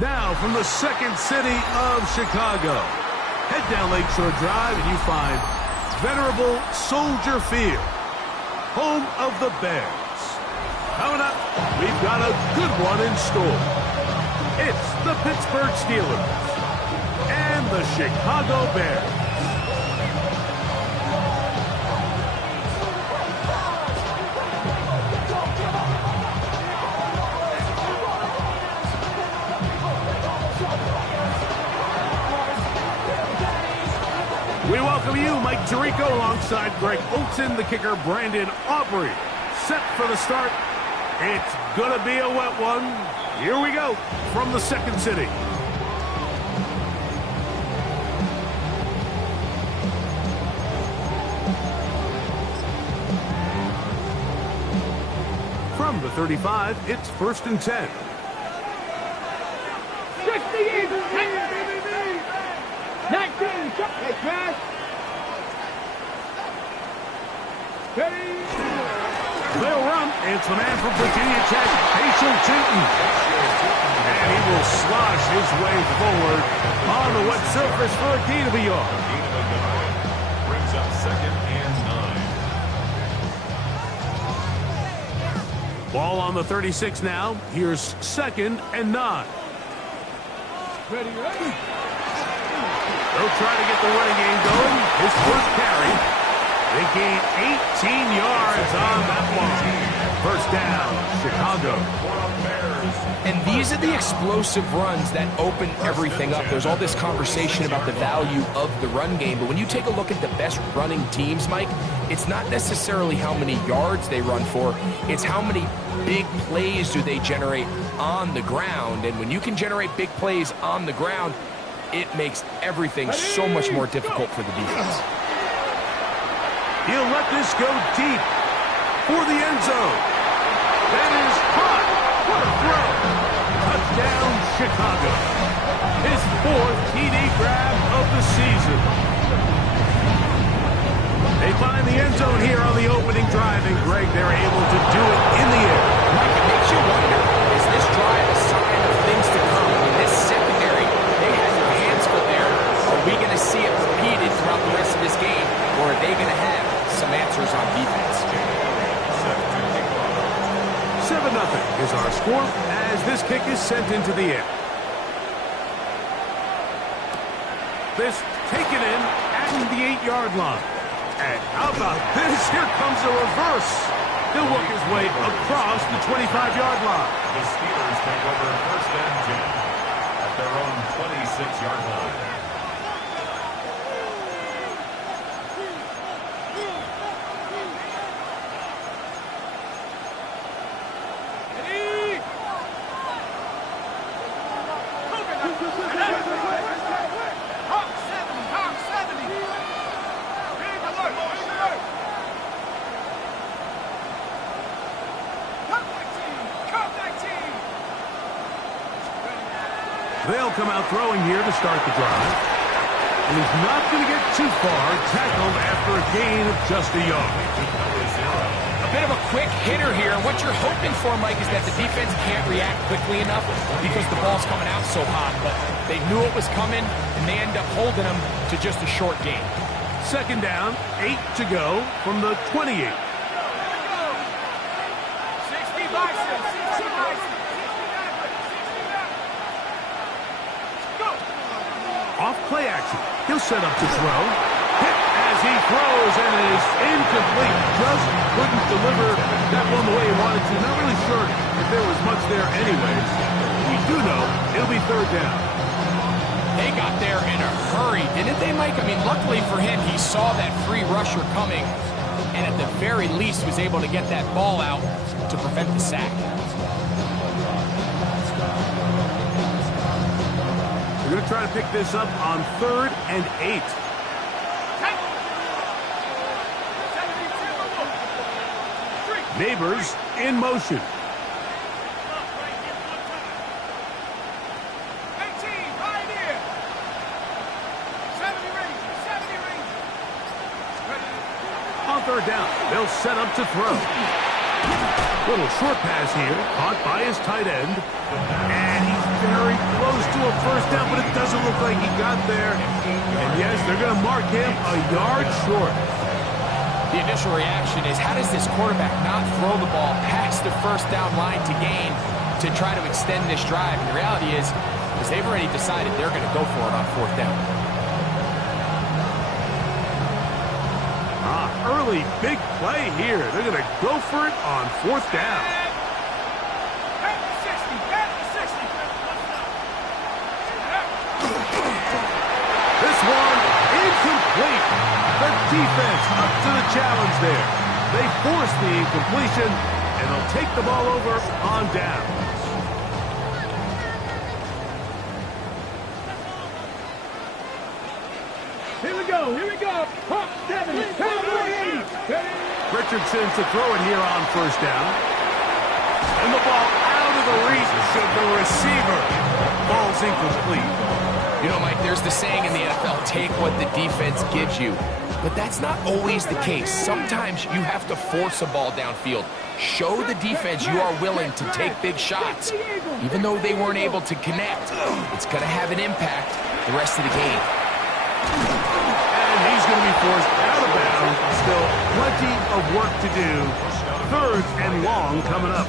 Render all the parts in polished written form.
Now, from the second city of Chicago, head down Lakeshore Drive and you find venerable Soldier Field, home of the Bears. Coming up, we've got a good one in store. It's the Pittsburgh Steelers and the Chicago Bears. We welcome you, Mike Tirico, alongside Greg Olson, the kicker, Brandon Aubrey. Set for the start. It's going to be a wet one. Here we go from the second city. From the 35, it's 1st and 10. 19, hey, pass. They'll run. It's the man from Virginia Tech, Paschal Tootin. And he will slosh his way forward on the wet surface for a gain of a yard. Brings up 2nd and 9. Ball on the 36 now. Here's 2nd and 9. Ready. They'll try to get the running game going. His first carry. They gain 18 yards on that one. 1st down, Chicago. And these are the explosive runs that open everything up. There's all this conversation about the value of the run game, but when you take a look at the best running teams, Mike, it's not necessarily how many yards they run for, it's how many big plays do they generate on the ground. And when you can generate big plays on the ground, it makes everything so much more difficult for the defense. He'll let this go deep for the end zone. That is caught. What a throw. Touchdown, Chicago. His 4th TD grab of the season. They find the end zone here on the opening drive, and Greg, they're able to do it in the air. Mike, it makes you wonder, is this drive a sign of things to come? I mean, this secondary, they had their hands full there. Are we going to see it repeated throughout the rest of this game, or are they going to have some answers on defense? 7-0 is our score as this kick is sent into the air. This taken in at the 8-yard line. And how about this? Here comes a reverse. He'll work his way across the 25-yard line. The Steelers take over 1st and 10 at their own 26-yard line. They'll come out throwing here to start the drive. And he's not going to get too far, tackled after a gain of just a yard. A bit of a quick hitter here. What you're hoping for, Mike, is that the defense can't react quickly enough because the ball's coming out so hot. But they knew it was coming, and they end up holding them to just a short gain. 2nd down, 8 to go from the 28. Off play action. He'll set up to throw. Hit as he throws, and it is incomplete. Just couldn't deliver that one the way he wanted to. Not really sure if there was much there anyways. We do know it'll be 3rd down. They got there in a hurry, didn't they, Mike? I mean, luckily for him, he saw that free rusher coming, and at the very least was able to get that ball out to prevent the sack. We're going to try to pick this up on 3rd and 8. Neighbors in motion. On 3rd down, they'll set up to throw. Little short pass here, caught by his tight end. And he's very close to a first down, but it doesn't look like he got there. And yes, they're going to mark him a yard short. The initial reaction is, how does this quarterback not throw the ball past the first down line to gain to try to extend this drive? And the reality is they've already decided they're going to go for it on fourth down. Early big play here. They're going to go for it on fourth down. This one incomplete. The defense up to the challenge there. They force the incompletion, and they'll take the ball over on down. Here we go, here we go. Pump 7, 10, 8. Richardson to throw it here on first down. And the ball out of the reach of the receiver. Ball's incomplete. You know, Mike, there's the saying in the NFL, take what the defense gives you. But that's not always the case. Sometimes you have to force a ball downfield. Show the defense you are willing to take big shots. Even though they weren't able to connect, it's going to have an impact the rest of the game. And he's going to be forced out of bounds. Still plenty of work to do. Third and long coming up.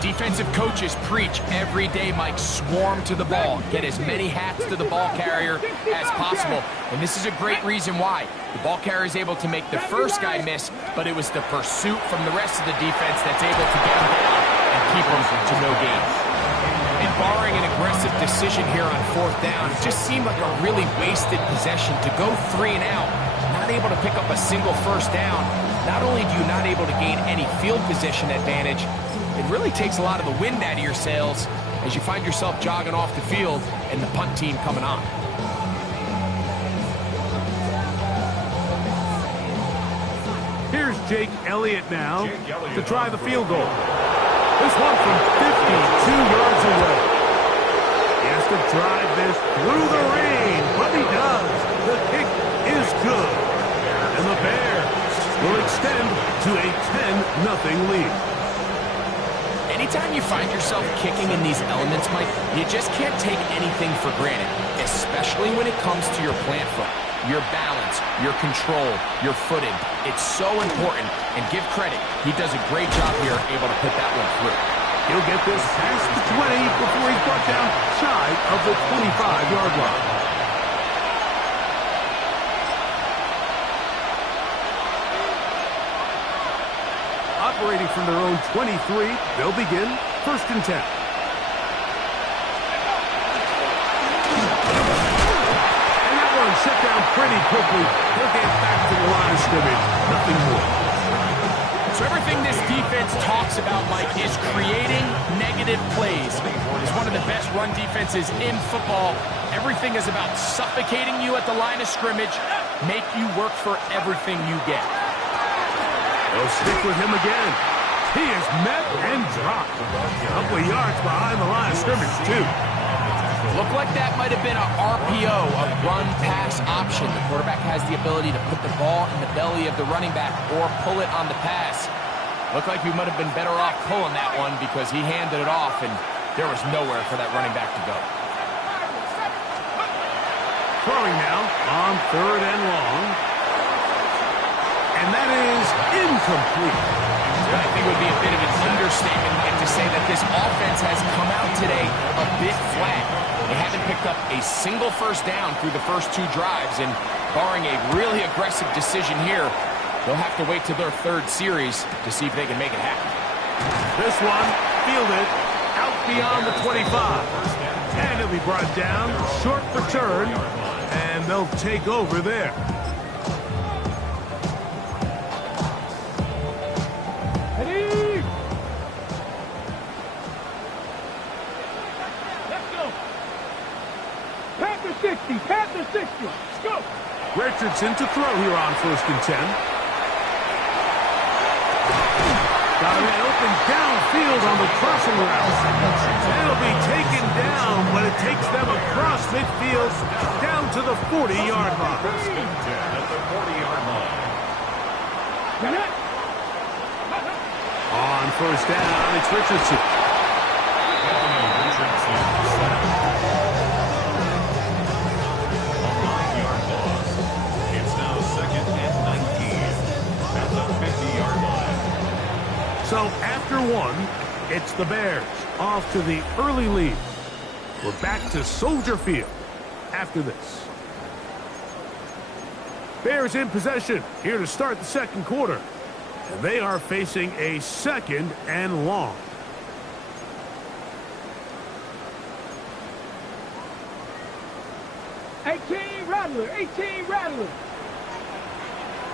Defensive coaches preach every day, Mike, swarm to the ball. Get as many hats to the ball carrier as possible. And this is a great reason why. The ball carrier is able to make the first guy miss, but it was the pursuit from the rest of the defense that's able to get him down and keep him to no gain. And barring an aggressive decision here on fourth down, it just seemed like a really wasted possession to go 3 and out, not able to pick up a single first down. Not only do you not able to gain any field position advantage, it really takes a lot of the wind out of your sails as you find yourself jogging off the field and the punt team coming on. Here's Jake Elliott now to try the field goal. This one from 52 yards away. He has to drive this through the rain, but he does. The kick is good. And the Bears will extend to a 10-0 lead. Anytime you find yourself kicking in these elements, Mike, you just can't take anything for granted, especially when it comes to your plant foot, your balance, your control, your footing. It's so important, and give credit. He does a great job here able to put that one through. He'll get this past the 20 before he's brought down shy of the 25-yard line. Operating from their own 23, they'll begin first and 10. And that one shut down pretty quickly. They'll get back to the line of scrimmage. Nothing more. So everything this defense talks about, Mike, is creating negative plays. It's one of the best run defenses in football. Everything is about suffocating you at the line of scrimmage, make you work for everything you get. They'll stick with him again. He is met and dropped. A couple of yards behind the line of scrimmage, too. Looked like that might have been a RPO, a run-pass option. The quarterback has the ability to put the ball in the belly of the running back or pull it on the pass. Looked like we might have been better off pulling that one because he handed it off, and there was nowhere for that running back to go. Throwing now on third and long. And that is incomplete. I think it would be a bit of an understatement, Mike, to say that this offense has come out today a bit flat. They haven't picked up a single first down through the first 2 drives, and barring a really aggressive decision here, they'll have to wait to their 3rd series to see if they can make it happen. This one fielded out beyond the 25. And it'll be brought down, short return, and they'll take over there. Panther 60. Let's go. Richardson to throw here on first and 10. Got a man open downfield on the crossing route. It'll be taken down, but it takes them across midfield down to the 40-yard line. At the 40-yard line. On first down, it's Richardson. Anthony Richardson. 21. It's the Bears off to the early lead. We're back to Soldier Field after this. Bears in possession here to start the second quarter. And they are facing a 2nd and long. Rattler, 18 Rattler.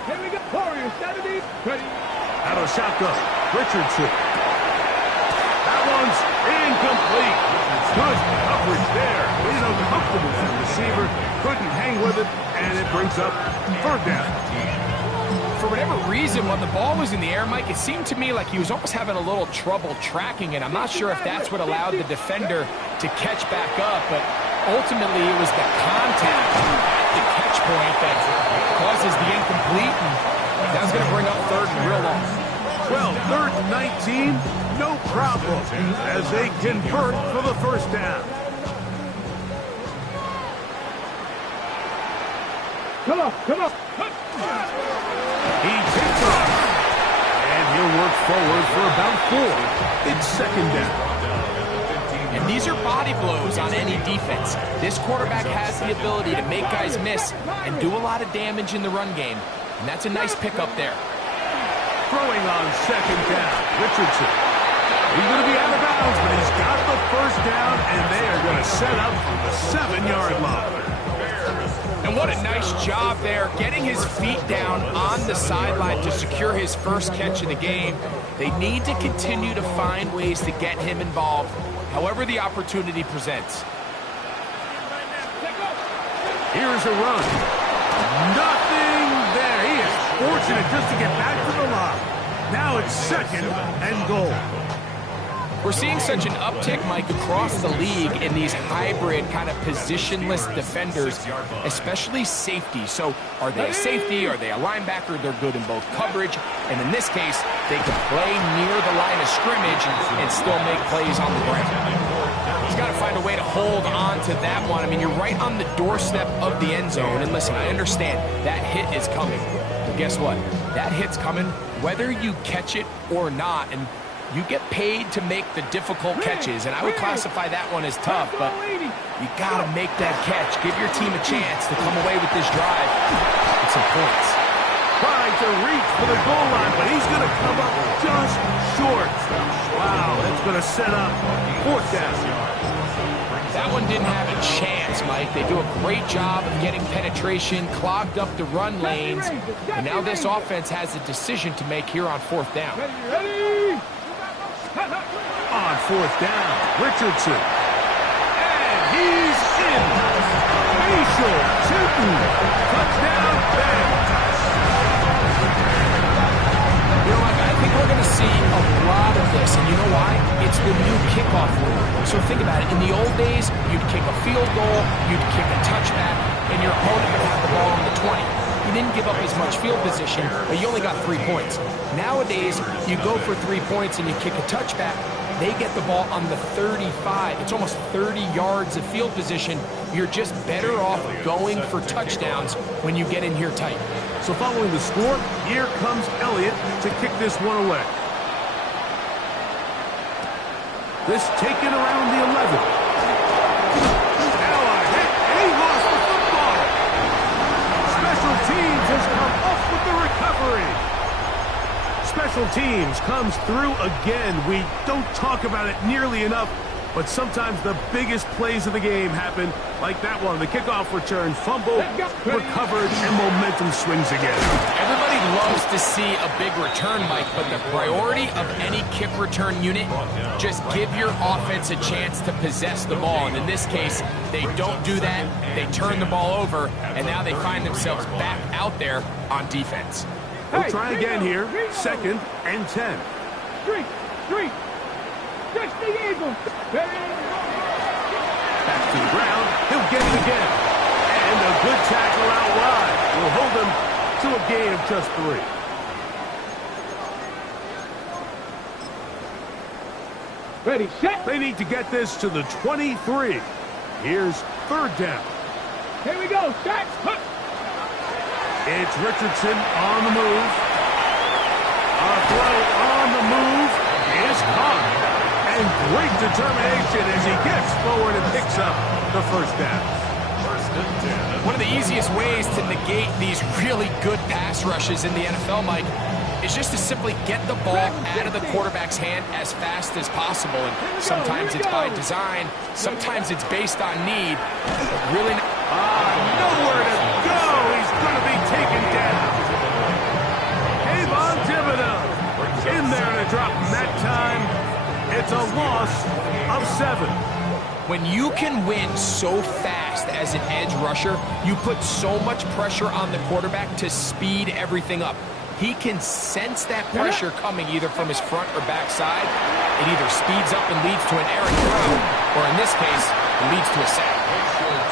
Here we go. Warriors, 70. Ready. Out of shotgun, Richardson. That one's incomplete. Good coverage there. He's uncomfortable for the receiver. Couldn't hang with it, and it brings up 3rd down. For whatever reason, when the ball was in the air, Mike, it seemed to me like he was almost having a little trouble tracking it. I'm not sure if that's what allowed the defender to catch back up, but ultimately it was the contact at the catch point that causes the incomplete, and that's going to bring up 3rd and real long. Well, 3rd and 19, no problem, as they convert for the 1st down. Come on, come on. He takes off, and he'll work forward for about 4. It's 2nd down. And these are body blows on any defense. This quarterback has the ability to make guys miss and do a lot of damage in the run game. And that's a nice pickup there. Throwing on 2nd down, Richardson. He's going to be out of bounds, but he's got the 1st down, and they are going to set up from the 7-yard line. And what a nice job there, getting his feet down on the sideline to secure his first catch of the game. They need to continue to find ways to get him involved, however the opportunity presents. Here's a run. Nothing there. He is fortunate just to get back to the line. Now it's 2nd and goal. We're seeing such an uptick, Mike, across the league in these hybrid kind of positionless defenders, especially safety. So are they a safety? Are they a linebacker? They're good in both coverage. And in this case, they can play near the line of scrimmage and still make plays on the ground. He's got to find a way to hold on to that one. I mean, you're right on the doorstep of the end zone. And listen, I understand that hit is coming. But guess what? That hit's coming whether you catch it or not. And you get paid to make the difficult catches, and I would classify that one as tough, but you got to make that catch. Give your team a chance to come away with this drive with some points. Trying to reach for the goal line, but he's going to come up just short. Wow, that's going to set up 4th down. That one didn't have a chance, Mike. They do a great job of getting penetration, clogged up the run lanes, and now this offense has a decision to make here on 4th down. Ready. On 4th down, Richardson. And he's in. Facial shooting. Touchdown, Bears. You know, I think we're going to see a lot of this, and you know why? It's the new kickoff rule. So think about it. In the old days, you'd kick a field goal, you'd kick a touchback, and your opponent would have the ball on the 20. You didn't give up as much field position, but you only got 3 points. Nowadays, you go for 3 points and you kick a touchback. They get the ball on the 35. It's almost 30 yards of field position. You're just better off going for touchdowns when you get in here tight. So following the score, here comes Elliott to kick this one away. This taken around the 11. Now a hit, and he lost the football. Special teams has come up with the recovery. Special teams comes through again. We don't talk about it nearly enough, but sometimes the biggest plays of the game happen like that one. The kickoff return, fumble, recovered, and momentum swings again. Everybody loves to see a big return, Mike, but the priority of any kick return unit, just give your offense a chance to possess the ball. And in this case, they don't do that. They turn the ball over, and now they find themselves back out there on defense. We'll try again here. 2nd and 10. 3. Touch the Eagles. Back to the ground. He'll get it again. And a good tackle out wide will hold him to a gain of just 3. Ready, set. They need to get this to the 23. Here's 3rd down. Here we go, set. It's Richardson on the move. A throw on the move is is caught. And great determination as he gets forward and picks up the first down. One of the easiest ways to negate these really good pass rushes in the NFL, Mike, is just to simply get the ball out of the quarterback's hand as fast as possible. And sometimes it's by design, sometimes it's based on need. But really, nowhere to go. He's going to be taken down. Kayvon Thibodeaux in there to drop him that time. It's a loss of 7. When you can win so fast as an edge rusher, you put so much pressure on the quarterback to speed everything up. He can sense that pressure coming either from his front or back side. It either speeds up and leads to an errant throw, or in this case, it leads to a sack.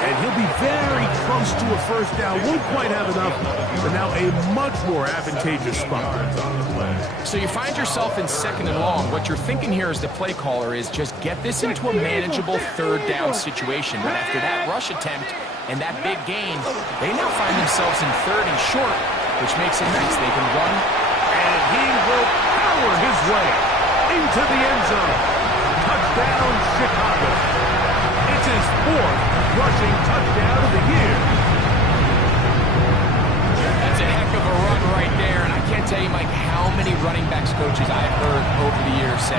And he'll be very close to a first down. Won't quite have enough, but now a much more advantageous spot. So you find yourself in 2nd and long. What you're thinking here as the play caller is just get this into a manageable 3rd down situation. But after that rush attempt and that big gain, they now find themselves in 3rd and short, which makes it nice. They can run. And he will power his way into the end zone. Touchdown, Chicago. It's his 4th rushing touchdown of the year. That's a heck of a run right there. And I can't tell you, Mike, how many running backs coaches I've heard over the years say,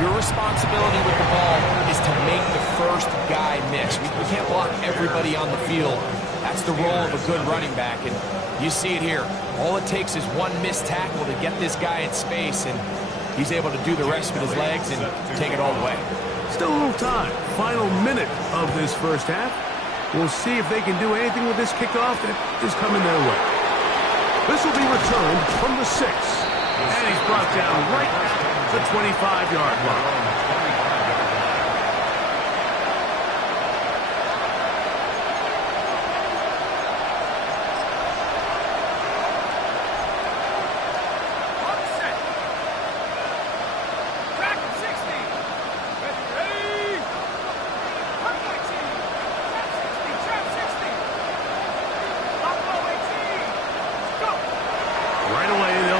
your responsibility with the ball is to make the first guy miss. We can't block everybody on the field. That's the role of a good running back. And you see it here. All it takes is one missed tackle to get this guy in space, and he's able to do the rest with his legs and take it all the way. Still a little time. Final minute of this first half. We'll see if they can do anything with this kickoff that is coming their way. This will be returned from the 6. And he's brought down right at the 25-yard line.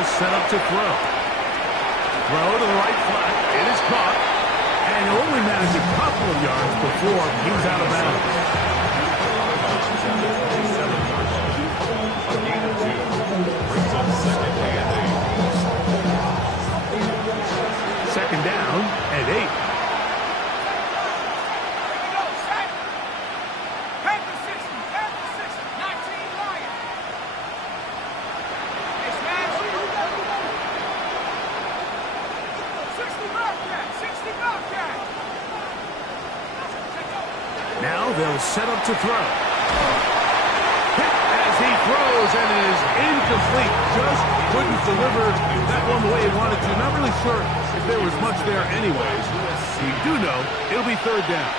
Set up to throw. Throw to the right flat. It is caught. And he'll only manage a couple of yards before he was out of bounds. Second down and 8. Now they'll set up to throw. Hit as he throws, and it is incomplete. Just couldn't deliver that one the way he wanted to. Not really sure if there was much there anyways. We do know it'll be 3rd down.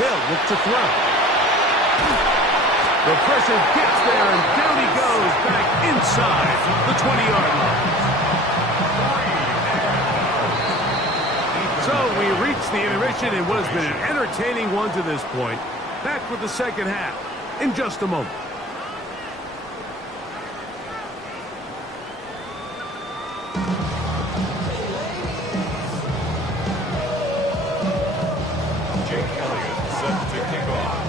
They'll look to throw. The pressure gets there, and down he goes back inside the 20-yard line. So we reach the intermission in what has been an entertaining one to this point. Back with the second half in just a moment. Jake Elliott set to kick off.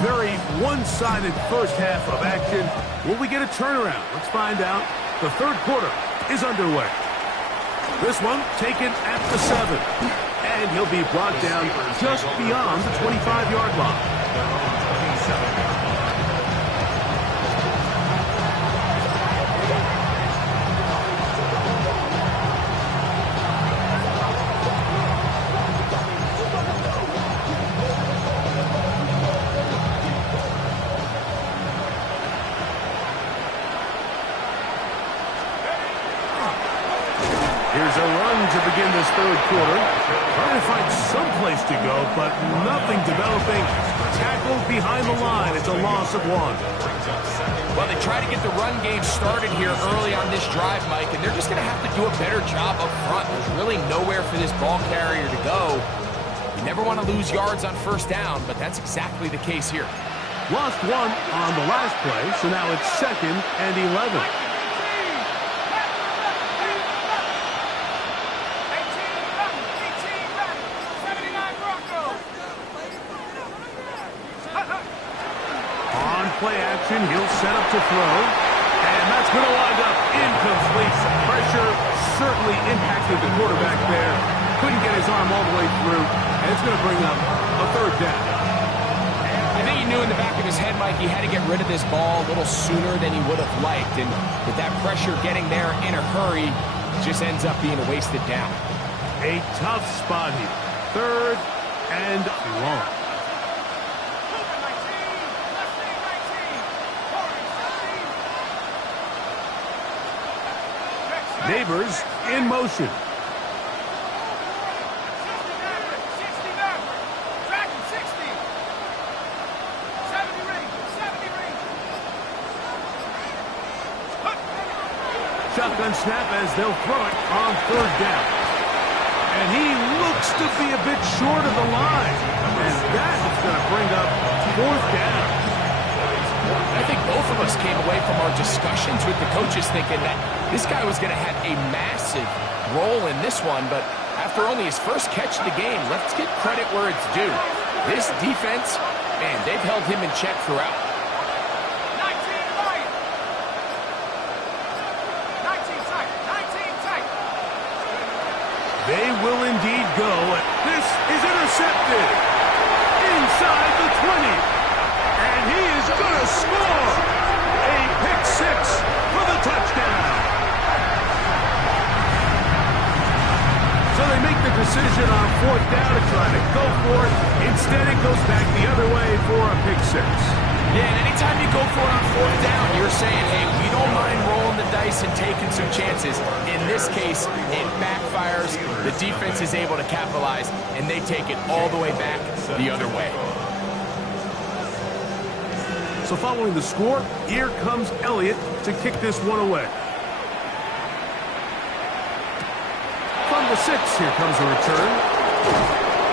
Very one-sided first half of action. Will we get a turnaround? Let's find out. The 3rd quarter is underway. This one taken at the 7. And he'll be brought down just beyond the 25-yard line. Here's a run to begin this 3rd quarter. Trying to find some place to go, but nothing developing. Tackled behind the line. It's a loss of 1. Well, they try to get the run game started here early on this drive, Mike, and they're just going to have to do a better job up front. There's really nowhere for this ball carrier to go. You never want to lose yards on 1st down, but that's exactly the case here. Lost one on the last play, so now it's 2nd and 11. On play action, he'll set up to throw. And that's going to wind up incomplete. Pressure certainly impacted the quarterback there. Couldn't get his arm all the way through. And it's going to bring up a 3rd down. I think he knew in the back of his head, Mike, he had to get rid of this ball a little sooner than he would have liked. And with that pressure getting there in a hurry, it just ends up being a wasted down. A tough spot here. 3rd and long. Neighbors in motion. Shotgun snap as they'll throw it on 3rd down. And he looks to be a bit short of the line. And that is going to bring up 4th down. I think both of us came away from our discussions with the coaches thinking that this guy was going to have a massive role in this one, but after only his first catch of the game, let's give credit where it's due. This defense, man, they've held him in check throughout. 19 tight. 19 tight. 19 tight. They will indeed go. This is intercepted inside the 20. And he is going to score a pick 6 for the touchdown. So they make the decision on 4th down to try to go for it. Instead, it goes back the other way for a pick 6. Yeah, and anytime you go for it on 4th down, you're saying, hey, we don't mind rolling the dice and taking some chances. In this case, it backfires. The defense is able to capitalize, and they take it all the way back the other way. So following the score, here comes Elliott to kick this one away. From the 6, here comes a return.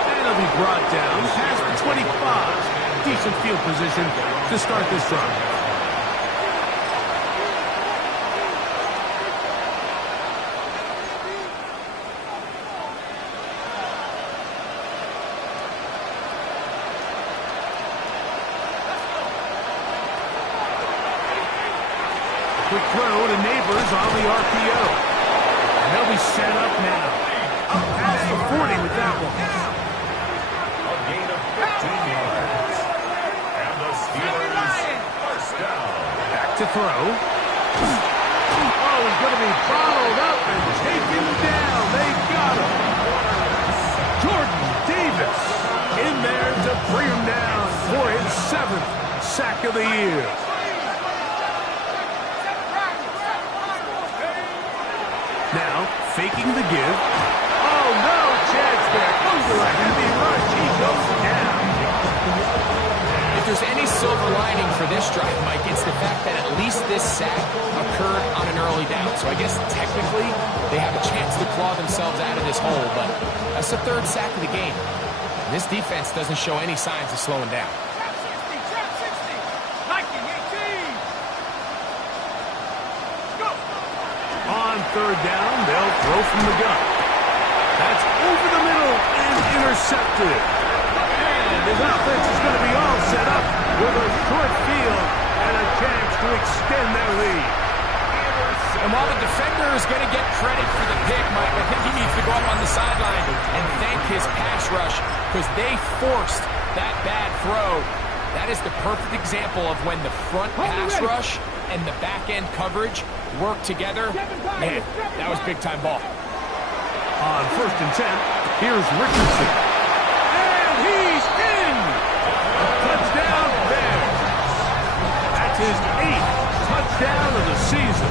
And it'll be brought down past the 25. Decent field position to start this drive. Quick throw to Neighbors on the RPO. And they'll be set up now. Up past the 40 with that one. A gain of 15 yards. And the Steelers first down. Back to throw. Oh, he's going to be bottled up and taken down. They got him. Jordan Davis in there to bring him down for his 7th sack of the year. Now, faking the give. Oh, no chance there. Under a heavy rush. He goes down. If there's any silver lining for this drive, Mike, it's the fact that at least this sack occurred on an early down. So I guess technically they have a chance to claw themselves out of this hole, but that's the 3rd sack of the game. And this defense doesn't show any signs of slowing down. On 3rd down, they'll throw from the gun. That's over the middle and intercepted. And his offense is going to be all set up with a short field and a chance to extend their lead. And while the defender is going to get credit for the pick, Mike, I think he needs to go up on the sideline and thank his pass rush because they forced that bad throw. That is the perfect example of when the front pass rush and the back-end coverage work together. Man, that was big-time ball. On 1st and 10, here's Richardson. And he's in! A touchdown there. That's his 8th touchdown of the season.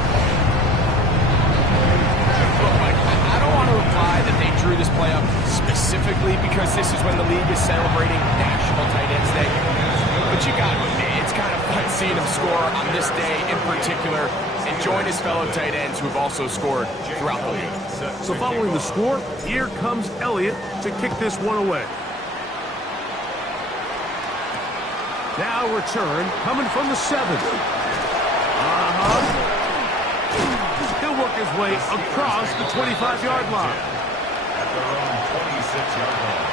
Look, Mike, I don't want to imply that they drew this play up specifically because this is when the league is celebrating National Tight Ends Day. But you got to admit, it's kind of fun seeing him score on this day in particular and join his fellow tight ends who have also scored throughout the league. So following the score, here comes Elliott to kick this one away. Now return coming from the 7. He'll work his way across the 25-yard line. At their own 26-yard line.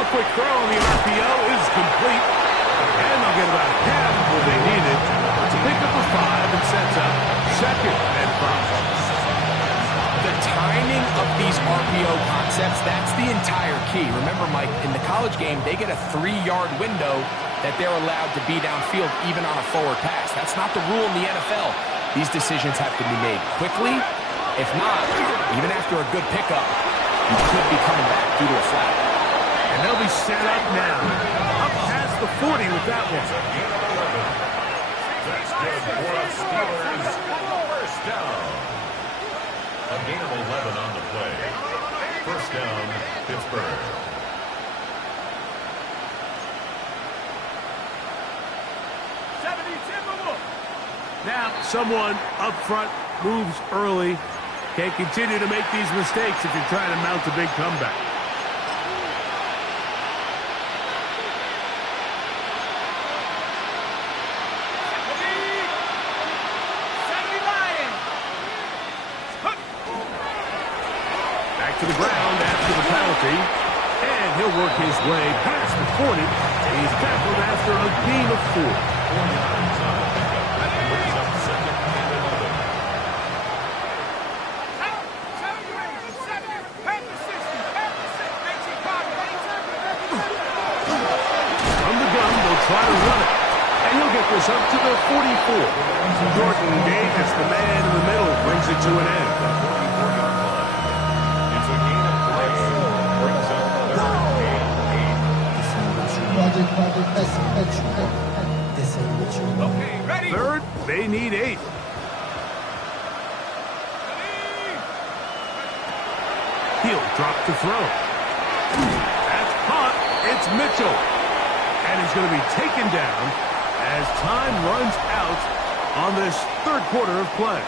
A quick throw on the RPO is complete. And they'll get about half of what they needed to pick up a 5 and sets up 2nd and 5. The timing of these RPO concepts, that's the entire key. Remember, Mike, in the college game, they get a 3-yard window that they're allowed to be downfield even on a forward pass. That's not the rule in the NFL. These decisions have to be made quickly. If not, even after a good pickup, you could be coming back due to a flag. And they'll be set up now. Up past the 40 with that one. That's good for the Steelers. First down. A gain of 11 on the play. First down, Pittsburgh. Now, someone up front moves early. Can't continue to make these mistakes if you're trying to mount a big comeback. To the ground after the penalty, and he'll work his way past the 40. He's tackled after a gain of 4. From the gun, they'll try to run it, and he'll get this up to the 44. Jordan Davis, the man in the middle, brings it to an end. Okay, ready? Third, they need 8. He'll drop to throw. That's caught. It's Mitchell. And he's going to be taken down as time runs out on this third quarter of play.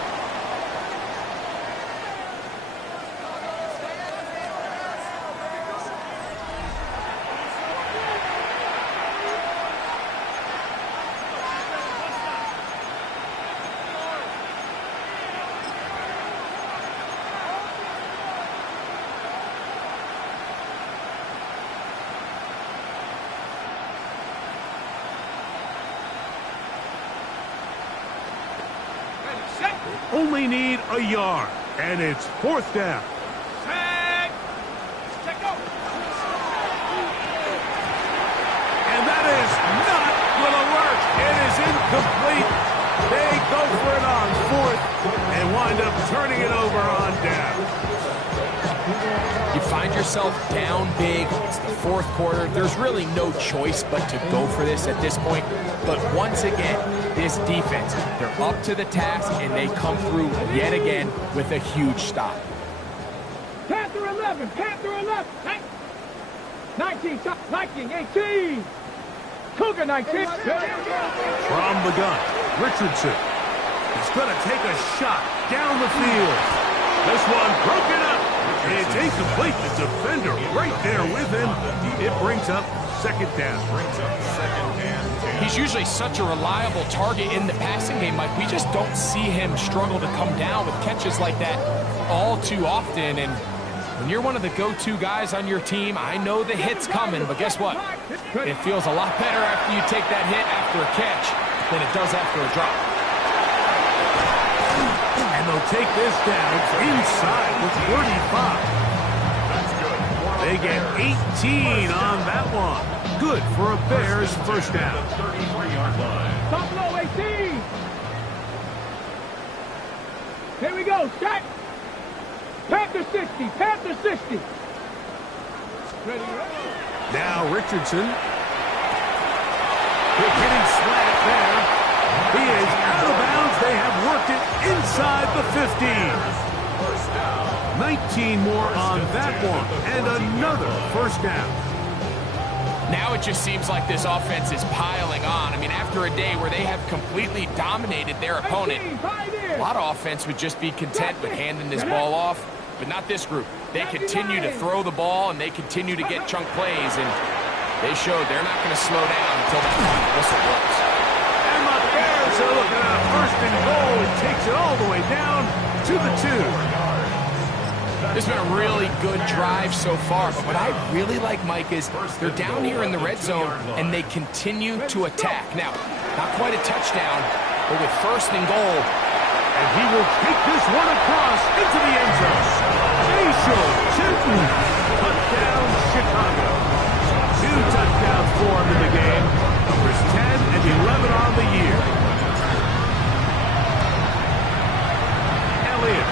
Only need a yard, and it's 4th down. Set. Check go. And that is not going to work. It is incomplete. They go for it on 4th and wind up turning it over on down. You find yourself down big. It's the 4th quarter. There's really no choice but to go for this at this point. But once again, this defense, they're up to the task, and they come through yet again with a huge stop. Panther 11. Panther 11. 19. Viking 18. Cougar 19. From the gun, Richardson. He's going to take a shot down the field. This one broken up. It's incomplete. The defender right there with him. It brings up 2nd down. He's usually such a reliable target in the passing game, Mike. We just don't see him struggle to come down with catches like that all too often. And when you're one of the go-to guys on your team, I know the hit's coming, but guess what? It feels a lot better after you take that hit after a catch than it does after a drop. And they'll take this down inside with 35. They get 18 on that one. Good for a Bears first down. 33-yard line. Buffalo 18. Here we go. Shot. Panther 60. Panther 60. Ready. Now Richardson. Quick hitting slant there. He is out of bounds. They have worked it inside the 15. 19 more on that one. And another first down. Now it just seems like this offense is piling on. I mean, after a day where they have completely dominated their opponent, a lot of offense would just be content with handing this ball off, but not this group. They continue to throw the ball, and they continue to get chunk plays, and they showed they're not going to slow down until that final whistle blows. And the Bears are looking at a 1st and goal. It takes it all the way down to the 2. This has been a really good drive so far, but what I really like, Mike, is they're down here in the red zone, and they continue to attack. Now, not quite a touchdown, but with 1st and goal. And he will take this one across into the end zone. Facial Chinton. Touchdown, Chicago. 2 touchdowns for him in the game. Numbers 10 and 11 on the year. Elliott,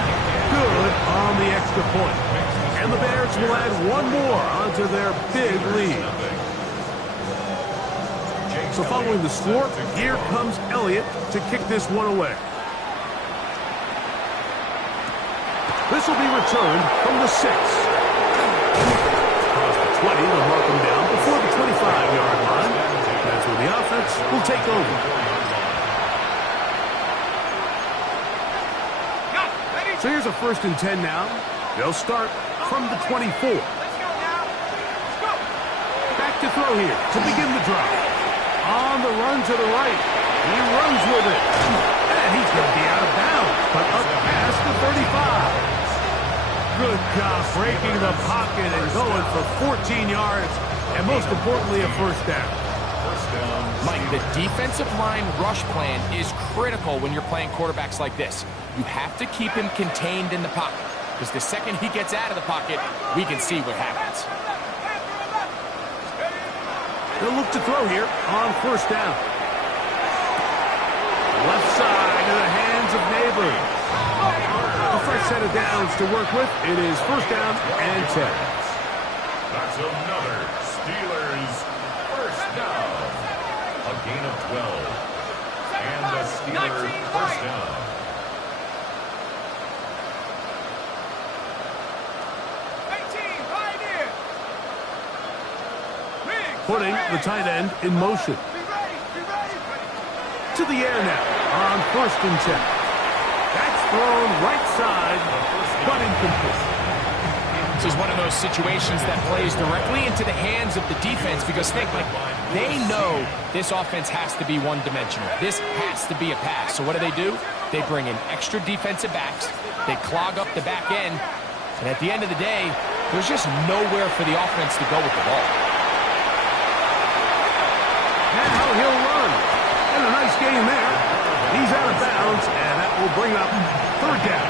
good on the extra point. And the Bears will add one more onto their big lead. So following the score, here comes Elliott to kick this one away. This will be returned from the 6. Across the 20, they'll mark him down before the 25-yard line. That's where the offense will take over. So here's a 1st and 10 now. They'll start from the 24. Back to throw here to begin the drive. On the run to the right. He runs with it. And he's going to be out of bounds, but up past the 35. Good job breaking the pocket and going for 14 yards, and most importantly, a 1st down. Mike, the defensive line rush plan is critical when you're playing quarterbacks like this. You have to keep him contained in the pocket, because the second he gets out of the pocket, we can see what happens. They'll look to throw here on 1st down. Left side in the hands of Neighbors. A fresh set of downs to work with. It is 1st down and 10. That's another Steelers 1st down. A gain of 12. And the Steelers 1st down. Putting the tight end in motion. To the air now on 1st and 10. That's thrown right side, but incomplete. This is one of those situations that plays directly into the hands of the defense, because think, like, they know this offense has to be one-dimensional. This has to be a pass. So what do? They bring in extra defensive backs. They clog up the back end. And at the end of the day, there's just nowhere for the offense to go with the ball. Now he'll run. And a nice game there. He's out of bounds, and that will bring up 3rd down.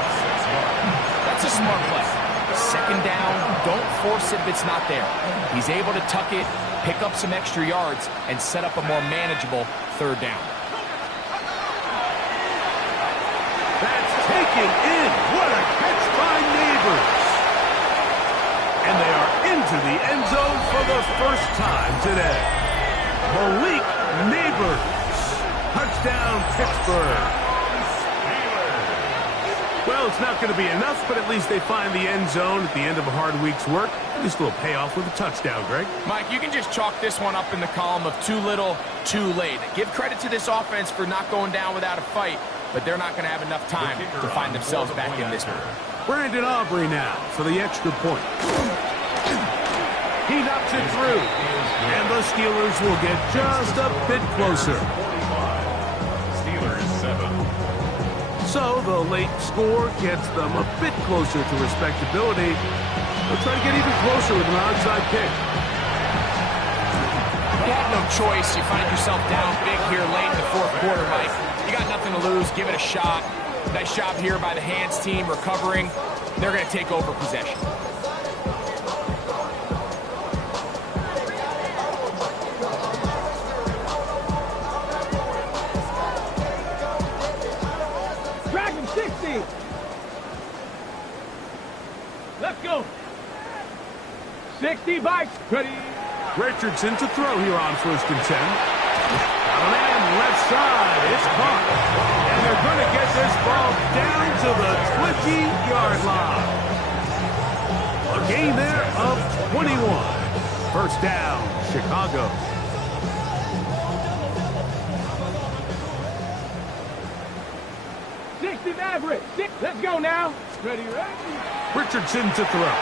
That's a smart play. 2nd down, don't force it if it's not there. He's able to tuck it, pick up some extra yards, and set up a more manageable 3rd down. That's taken in. What a catch by Neighbors. And they are into the end zone for the 1st time today. Malik Neighbors. Touchdown, Pittsburgh. Well, it's not going to be enough, but at least they find the end zone at the end of a hard week's work. At least a little payoff with a touchdown, Greg. Mike, you can just chalk this one up in the column of too little, too late. Give credit to this offense for not going down without a fight, but they're not going to have enough time to find themselves back in this one. Brandon Aubrey now for the extra point. He knocks it through, and the Steelers will get just a bit closer. Steelers 7. So the late score gets them a bit closer to respectability. They'll try to get even closer with an onside kick. You had no choice. You find yourself down big here late in the 4th quarter, Mike. You got nothing to lose. Give it a shot. Nice job here by the hands team recovering. They're going to take over possession. Dragon 60. Let's go. 60 bikes. Ready. Richardson to throw here on 1st and 10. Got a man left side. It's caught. And they're going to get this ball down to the 20-yard line. A gain there of 21. First down, Chicago. Maverick. Let's go now. Ready. Richardson to throw.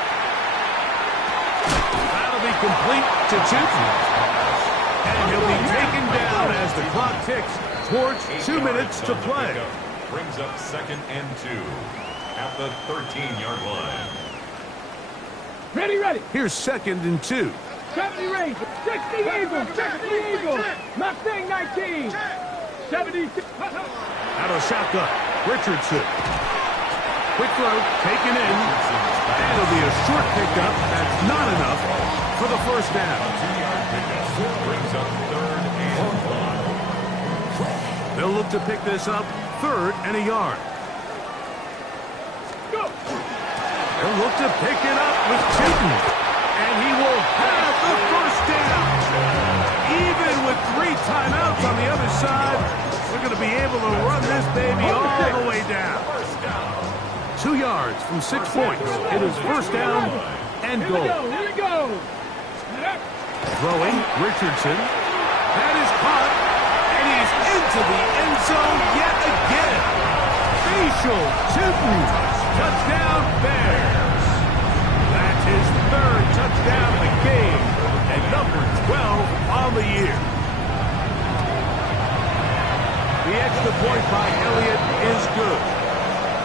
That'll be complete to Chipson. And he'll be taken down as the clock ticks towards 2 minutes to play. Brings up 2nd and 2 at the 13-yard line. Ready. Here's 2nd and 2. 70 Rangers. 60 Eagles. 60 Eagles. Mustang 19. 76. Out of shotgun, Richardson. Quick throw, taken in. And it'll be a short pickup. That's not enough for the first down. 2-yard pickup brings up 3rd and 1. They'll look to pick this up 3rd and a yard. Go. They'll look to pick it up with Chipson. And he will have the first down. Even with 3 timeouts on the other side, we're going to be able to run this baby all the way down. 2 yards from 6 points. It is first down and goal. Here we go. Throwing, Richardson. That is caught, and he's into the end zone yet again. Facial Chipson. Touchdown, Bears. That's his 3rd touchdown of the game, and number 12 on the year. The extra point by Elliott is good.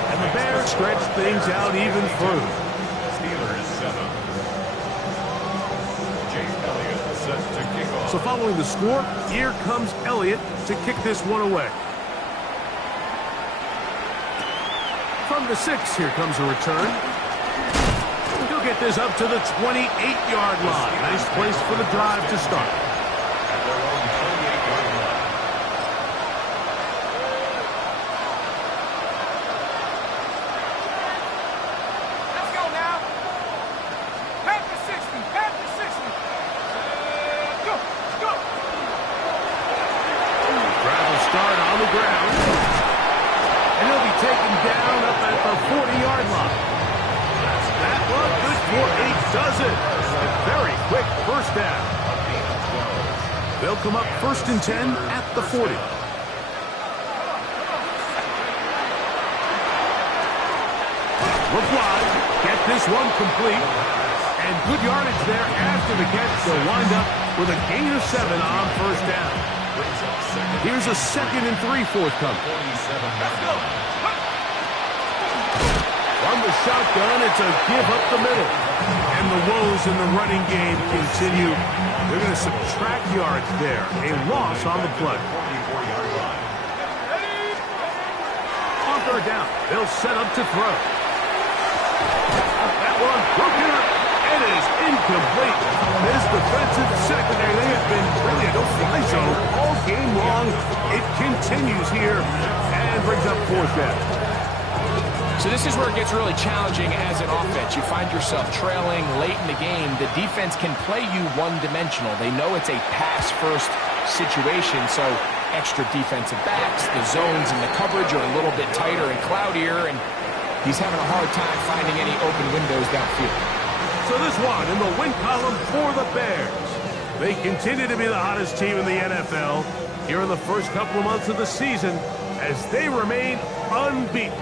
And the Bears stretch things out even further. Steelers set up. Chase Elliott set to kick off. So following the score, here comes Elliott to kick this one away. From the 6, here comes a return. He'll get this up to the 28-yard line. Nice place for the drive to start. At their own 28-yard line. Let's go now. Pass the 60. Pass the 60. Go. Drive will start on the ground. And he'll be taken down up at the 40-yard line. That one good for a dozen. A very quick first down. They'll come up 1st and 10 at the 40. Look wide. Get this one complete. And good yardage there after the catch. They'll wind up with a gain of 7 on first down. Here's a 2nd and 3 forthcoming. From the shotgun, it's a give up the middle. And the woes in the running game continue. They're going to subtract yards there. A loss on the play. On 3rd down, they'll set up to throw. That one broken up. It is incomplete. This defensive secondary, they have been really a no-fly zone all game long. It continues here and brings up 4th down. So this is where it gets really challenging as an offense. You find yourself trailing late in the game. The defense can play you one-dimensional. They know it's a pass-first situation, so extra defensive backs, the zones and the coverage are a little bit tighter and cloudier, and he's having a hard time finding any open windows downfield. So this one in the win column for the Bears. They continue to be the hottest team in the NFL here in the first couple of months of the season as they remain unbeaten.